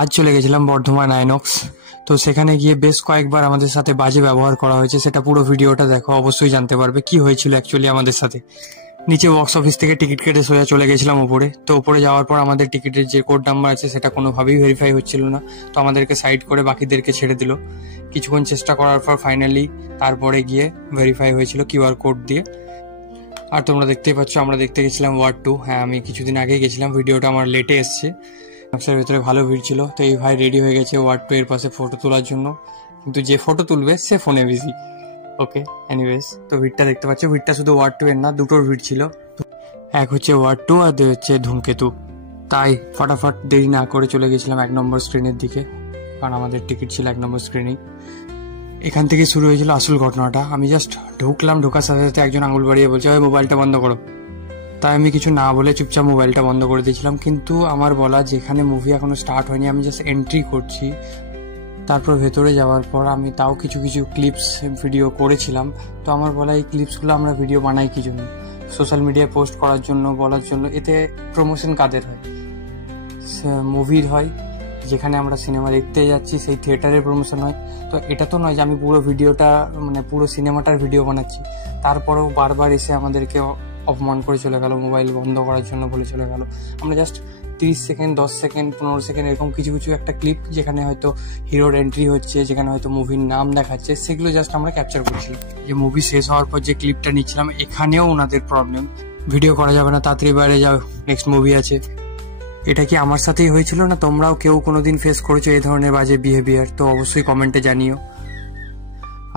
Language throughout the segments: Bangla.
আজ চলে গেছিলাম বর্ধমান আইনক্স। তো সেখানে গিয়ে বেশ কয়েকবার আমাদের সাথে বাজে ব্যবহার করা হয়েছে, সেটা পুরো ভিডিওটা দেখো, অবশ্যই জানতে পারবে কি হয়েছিল অ্যাকচুয়ালি আমাদের সাথে। নিচে বক্স অফিস থেকে টিকিট কেটে সোজা চলে গেছিলাম উপরে। তো উপরে যাওয়ার পর আমাদের টিকিটের যে কোড নাম্বার আছে সেটা কোনোভাবেই ভেরিফাই হচ্ছিল না। তো আমাদেরকে সাইড করে বাকিদেরকে ছেড়ে দিল। কিছুক্ষণ চেষ্টা করার পর ফাইনালি তারপরে গিয়ে ভেরিফাই হয়েছিল কিউআর কোড দিয়ে। আর তোমরা দেখতেই পাচ্ছ আমরা দেখতে গেছিলাম ওয়ার্ড 2। হ্যাঁ, আমি কিছুদিন আগেই গেছিলাম, ভিডিওটা আমার লেটে এসছে। বক্সের ভেতরে ভালো ভিড় ছিল। তো এই ভাই রেডি হয়ে গেছে ওয়ার্ড 2 এর পাশে ফটো তোলার জন্য, কিন্তু যে ফটো তুলবে সে ফোনে বিজি। ওকে, এনিওয়েজ, তো ভিড়টা দেখতে পাচ্ছ, ভিড়টা শুধু ওয়ার্ড 2 এর না, দুটোর ভিড় ছিল। এক হচ্ছে ওয়ার্ড 2 আর দুই হচ্ছে ধূমকেতু। তাই ফটাফট দেরি না করে চলে গেছিলাম 1 নম্বর স্ক্রিনের দিকে, কারণ আমাদের টিকিট ছিল 1 নম্বর স্ক্রিনেই। এখান থেকে শুরু হয়েছিল আসল ঘটনাটা। আমি জাস্ট ঢুকলাম, ঢোকার সাথে সাথে একজন আঙুল বাড়িয়ে বলছে, ওই মোবাইলটা বন্ধ করো। তাই আমি কিছু না বলে চুপচাপ মোবাইলটা বন্ধ করে দিয়েছিলাম। কিন্তু আমার বলা, যেখানে মুভি এখনো স্টার্ট হয়নি, আমি জাস্ট এন্ট্রি করছি। তারপর ভেতরে যাওয়ার পর আমি তাও কিছু কিছু ক্লিপস ভিডিও করেছিলাম। তো আমার বলা, এই ক্লিপসগুলো আমরা ভিডিও বানাই কি জন্য? সোশ্যাল মিডিয়ায় পোস্ট করার জন্য, বলার জন্য। এতে প্রমোশন কাদের হয়? মুভির হয়, যেখানে আমরা সিনেমা দেখতে যাচ্ছি সেই থিয়েটারের প্রমোশন হয়। তো এটা তো নয় যে আমি পুরো ভিডিওটা, মানে পুরো সিনেমাটার ভিডিও বানাচ্ছি। তারপরেও বারবার এসে আমাদেরকে অপমান করে চলে গেল, মোবাইল বন্ধ করার জন্য বলে চলে গেল। আমরা জাস্ট 30 সেকেন্ড, 10 সেকেন্ড, 15 সেকেন্ড এরকম কিছু কিছু একটা ক্লিপ, যেখানে হয়তো হিরোর এন্ট্রি হচ্ছে, যেখানে হয়তো মুভির নাম দেখাচ্ছে, সেগুলো জাস্ট আমরা ক্যাপচার করছিলাম। যে মুভি শেষ হওয়ার পর যে ক্লিপটা নিচ্ছিলাম, এখানেও ওনাদের প্রবলেম, ভিডিও করা যাবে না, তাড়াতাড়ি বাইরে যাও, নেক্সট মুভি আছে। এটা কি আমার সাথেই হয়েছিল, না তোমরাও কেউ কোনোদিন ফেস করেছো এই ধরনের বাজে বিহেভিয়ার? তো অবশ্যই কমেন্টে জানিও।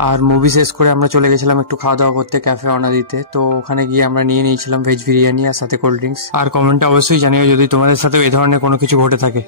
আর মুভি শেষ করে আমরা চলে গেছিলাম একটু খাওয়া দাওয়া করতে ক্যাফে অনাদিতে। তো ওখানে গিয়ে আমরা নিয়ে নিয়েছিলাম ভেজ বিরিয়ানি আর সাথে কোল্ড ড্রিঙ্কস। আর কমেন্টে অবশ্যই জানিও যদি তোমাদের সাথেও এই ধরনের কোনো কিছু ঘটে থাকে।